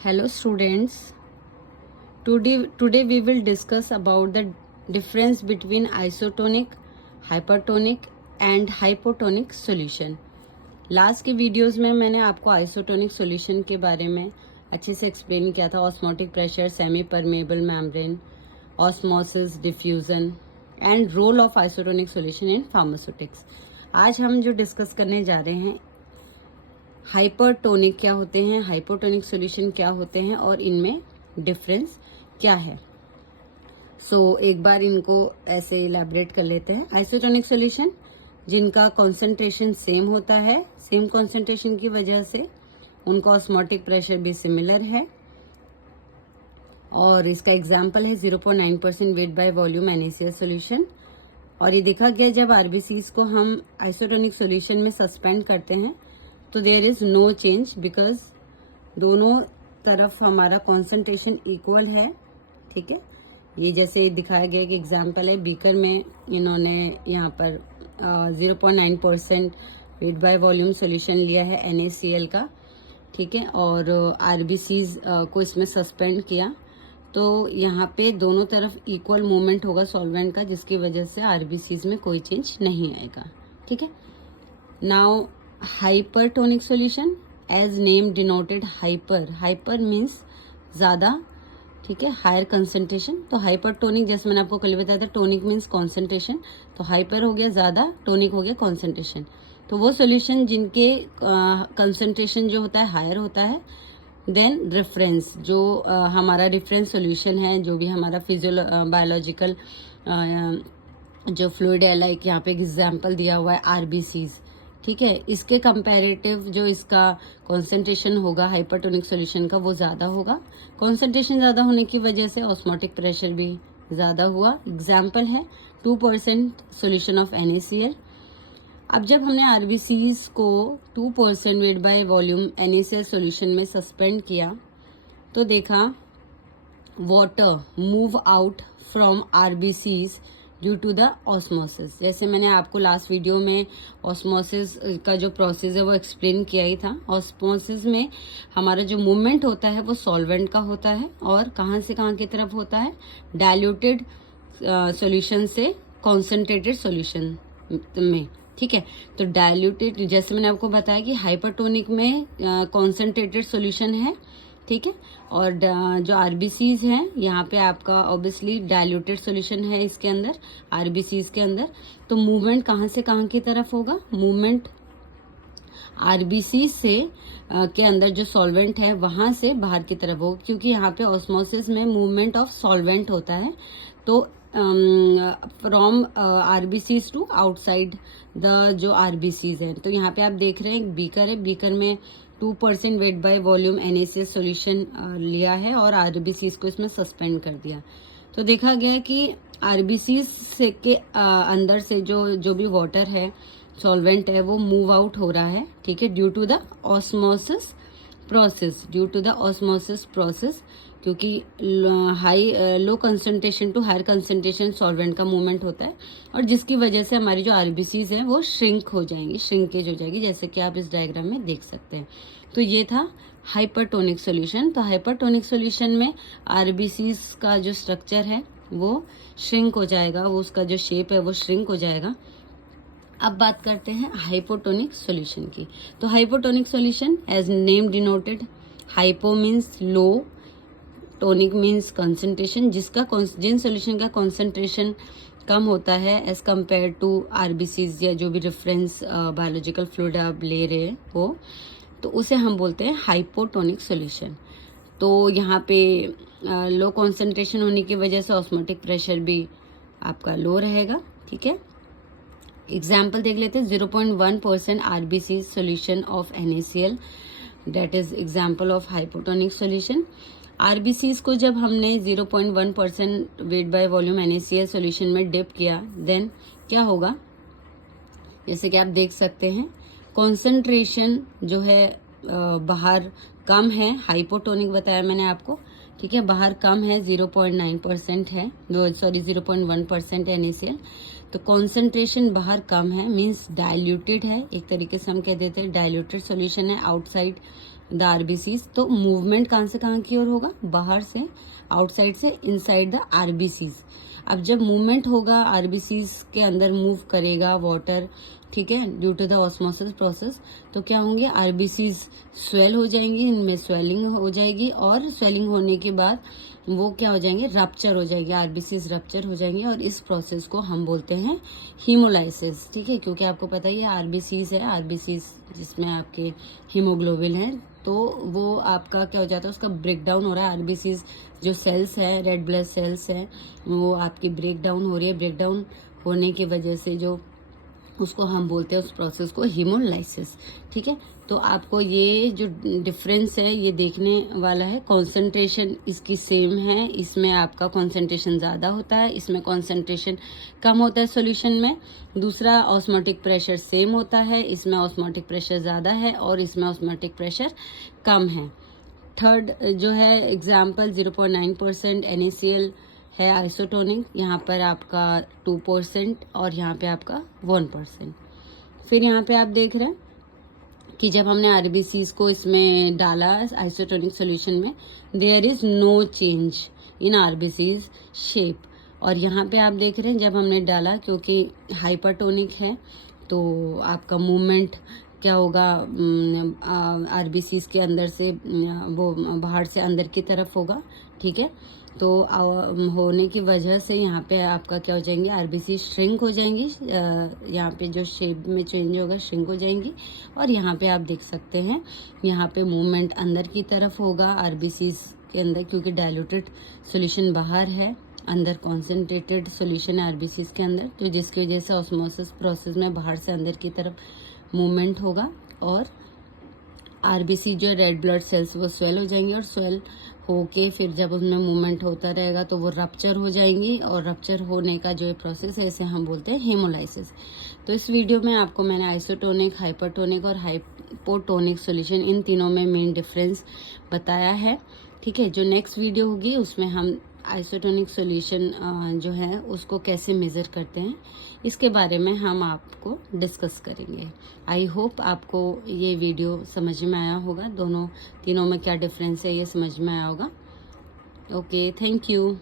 Hello students. Today we will discuss about the difference between isotonic, hypertonic and hypotonic solution. Last के videos में मैंने आपको isotonic solution के बारे में अच्छे से एक्सप्लेन किया था. Osmotic pressure, semi permeable membrane, osmosis, diffusion and role of isotonic solution in pharmaceutics. आज हम जो डिस्कस करने जा रहे हैं हाइपरटोनिक क्या होते हैं, हाइपोटोनिक सॉल्यूशन क्या होते हैं और इनमें डिफरेंस क्या है. एक बार इनको ऐसे इलैबोरेट कर लेते हैं. आइसोटोनिक सॉल्यूशन जिनका कॉन्सेंट्रेशन सेम होता है, सेम कॉन्सेंट्रेशन की वजह से उनका ऑस्मोटिक प्रेशर भी सिमिलर है और इसका एग्जाम्पल है 0.9% wait by volume NaCl solution. और ये देखा गया जब आरबीसीज को हम आइसोटोनिक सॉल्यूशन में सस्पेंड करते हैं तो there is no change because दोनों तरफ हमारा कॉन्सेंट्रेशन इक्वल है. ठीक है, ये जैसे दिखाया गया कि एग्जाम्पल है, बीकर में इन्होंने यहाँ पर 0.9% वेट बाय वॉल्यूम सॉल्यूशन लिया है NaCl का. ठीक है, और आरबीसीज को इसमें सस्पेंड किया तो यहाँ पे दोनों तरफ इक्वल मूवमेंट होगा सॉल्वेंट का, जिसकी वजह से आरबीसीज में कोई चेंज नहीं आएगा. ठीक है, now hypertonic solution as name denoted hyper means ज़्यादा. ठीक है, हायर कंसंट्रेशन. तो हाइपरटोनिक जैसे मैंने आपको कल बताया था, टोनिक मीन्स कॉन्सेंट्रेशन, तो हाइपर हो गया ज़्यादा, टोनिक हो गया कॉन्सेंट्रेशन. तो वो सॉल्यूशन जिनके कंसंट्रेशन जो होता है हायर होता है. देन रेफरेंस जो हमारा रेफरेंस सॉल्यूशन है, जो भी हमारा बायोलॉजिकल जो फ्लूइड है, लाइक यहाँ पे एग्जाम्पल दिया हुआ है आरबीसीज. ठीक है, इसके कंपैरेटिव जो इसका कॉन्सेंट्रेशन होगा हाइपरटोनिक सॉल्यूशन का वो ज़्यादा होगा. कॉन्सेंट्रेशन ज़्यादा होने की वजह से ऑस्मोटिक प्रेशर भी ज़्यादा हुआ. एग्जाम्पल है 2% सॉल्यूशन ऑफ NaCl. अब जब हमने आरबीसीज को 2% weight by volume NaCl solution में सस्पेंड किया तो देखा water move out from RBCs due to the osmosis. जैसे मैंने आपको लास्ट वीडियो में ऑस्मोसिस का जो प्रोसेस है वो एक्सप्लेन किया ही था. ऑस्मोसिस में हमारा जो मूवमेंट होता है वो सॉल्वेंट का होता है और कहाँ से कहाँ की तरफ होता है, डाइल्यूटेड सॉल्यूशन से कॉन्सेंट्रेटेड सॉल्यूशन में. ठीक है, तो डाइल्यूटेड जैसे मैंने आपको बताया कि हाइपरटोनिक में कॉन्सेंट्रेटेड सॉल्यूशन है. ठीक है, और जो आरबीसीज हैं यहाँ पे आपका ऑब्वियसली डाइल्यूटेड सॉल्यूशन है इसके अंदर, आरबीसीज के अंदर. तो मूवमेंट कहाँ से कहाँ की तरफ होगा, मूवमेंट आरबीसी से के अंदर जो सॉल्वेंट है वहां से बाहर की तरफ होगा, क्योंकि यहाँ पे ऑस्मोसिस में मूवमेंट ऑफ सॉल्वेंट होता है. तो from RBCs to outside the जो आरबीसीज है. तो यहाँ पे आप देख रहे हैं एक बीकर है, बीकर में 2% weight by volume NaCl solution लिया है और आरबीसीज को इसमें सस्पेंड कर दिया. तो देखा गया कि आरबीसीज से के अंदर से जो भी वाटर है, सॉल्वेंट है, वो मूव आउट हो रहा है. ठीक है, due to the osmosis process, क्योंकि low concentration to higher concentration solvent का मूवमेंट होता है और जिसकी वजह से हमारी जो आरबीसीज हैं वो श्रिंक हो जाएंगी, श्रिंकेज हो जाएगी, जैसे कि आप इस डायग्राम में देख सकते हैं. तो ये था हाइपरटोनिक सॉल्यूशन. तो हाइपरटोनिक सॉल्यूशन में आरबीसीज का जो स्ट्रक्चर है वो श्रिंक हो जाएगा, वो उसका जो शेप है वो श्रिंक हो जाएगा. अब बात करते हैं हाइपोटोनिक सॉल्यूशन की. तो hypotonic solution as name denoted, hypo means low, tonic means concentration, जिन सॉल्यूशन का कंसंट्रेशन कम होता है एज कंपेयर टू आरबीसीज या जो भी रेफरेंस बायोलॉजिकल फ्लूइड आप ले रहे हैं वो, तो उसे हम बोलते हैं हाइपोटोनिक सॉल्यूशन. तो यहाँ पे लो कंसंट्रेशन होने की वजह से ऑस्मोटिक प्रेशर भी आपका लो रहेगा. ठीक है, एग्जाम्पल देख लेते हैं. 0.1% RBC solution of NaCl, that is example of hypotonic solution. RBCs को जब हमने 0.1% wait by volume NaCl solution में डिप किया, देन क्या होगा, जैसे कि आप देख सकते हैं कॉन्सेंट्रेशन जो है बाहर कम है, हाइपोटोनिक बताया मैंने आपको. ठीक है, बाहर कम है, 0.9% है, 0.1% NaCl. तो कॉन्सेंट्रेशन बाहर कम है मीन्स डाइल्यूटेड है, एक तरीके से हम कह देते हैं डाइल्यूटेड सॉल्यूशन है आउटसाइड द आरबीसीज। तो मूवमेंट कहाँ से कहाँ की ओर होगा, बाहर से, आउटसाइड से इनसाइड द आरबीसीज। अब जब मूवमेंट होगा, आरबीसीज के अंदर मूव करेगा वाटर, ठीक है, due to the osmosis process, तो क्या होंगे, आरबीसीज स्वेल हो जाएंगी, इनमें स्वेलिंग हो जाएगी, और स्वेलिंग होने के बाद वो क्या हो जाएंगे, रप्चर हो जाएंगे, आरबीसीज रप्चर हो जाएंगे, और इस प्रोसेस को हम बोलते हैं हीमोलाइसिस, ठीक है। क्योंकि आपको पता ही है आरबीसीज है, आरबीसीज जिसमें आपके हीमोग्लोबिन है, तो वो आपका क्या हो जाता है, उसका ब्रेक डाउन हो रहा है। आरबीसीज जो सेल्स है, रेड ब्लड सेल्स है, वो आपकी ब्रेक डाउन हो रही है। ब्रेक डाउन होने की वजह से जो उसको हम बोलते हैं, उस प्रोसेस को हीमोलाइसिस, ठीक है। तो आपको ये जो डिफरेंस है ये देखने वाला है। कंसंट्रेशन इसकी सेम है, इसमें आपका कंसंट्रेशन ज़्यादा होता है, इसमें कंसंट्रेशन कम होता है सॉल्यूशन में। दूसरा, ऑस्मोटिक प्रेशर सेम होता है, इसमें ऑस्मोटिक प्रेशर ज़्यादा है और इसमें ऑस्मोटिक प्रेशर कम है। थर्ड जो है एग्जाम्पल 0.9% NaCl है आइसोटोनिक, यहाँ पर आपका 2% और यहाँ पे आपका 1%। फिर यहाँ पे आप देख रहे हैं कि जब हमने आरबीसीज को इसमें डाला आइसोटोनिक सॉल्यूशन में, there is no change in RBCs shape. और यहाँ पे आप देख रहे हैं जब हमने डाला, क्योंकि हाइपरटोनिक है, तो आपका मूवमेंट क्या होगा, आरबीसीज के अंदर से वो बाहर से अंदर की तरफ होगा, ठीक है। तो होने की वजह से यहाँ पे आपका क्या हो जाएंगे, आरबीसी श्रिंक हो जाएंगी, यहाँ पे जो शेप में चेंज होगा श्रिंक हो जाएंगी। और यहाँ पे आप देख सकते हैं यहाँ पे मूवमेंट अंदर की तरफ होगा आरबीसी के अंदर, क्योंकि डाइल्यूटेड सॉल्यूशन बाहर है, अंदर कॉन्सेंट्रेटेड सॉल्यूशन है आरबीसी के अंदर, तो जिसकी वजह से ऑस्मोसिस प्रोसेस में बाहर से अंदर की तरफ मूवमेंट होगा, और आरबीसी जो रेड ब्लड सेल्स वो स्वेल हो जाएंगी, और स्वेल होके फिर जब उसमें मूवमेंट होता रहेगा तो वो रप्चर हो जाएंगी, और रप्चर होने का जो प्रोसेस है इसे हम बोलते हैं हीमोलाइसिस। तो इस वीडियो में आपको मैंने आइसोटोनिक, हाइपरटोनिक और हाइपोटोनिक सॉल्यूशन, इन तीनों में मेन डिफरेंस बताया है, ठीक है। जो नेक्स्ट वीडियो होगी उसमें हम आइसोटोनिक सॉल्यूशन जो है उसको कैसे मेज़र करते हैं, इसके बारे में हम आपको डिस्कस करेंगे। आई होप आपको ये वीडियो समझ में आया होगा, दोनों तीनों में क्या डिफरेंस है ये समझ में आया होगा। Okay, thank you.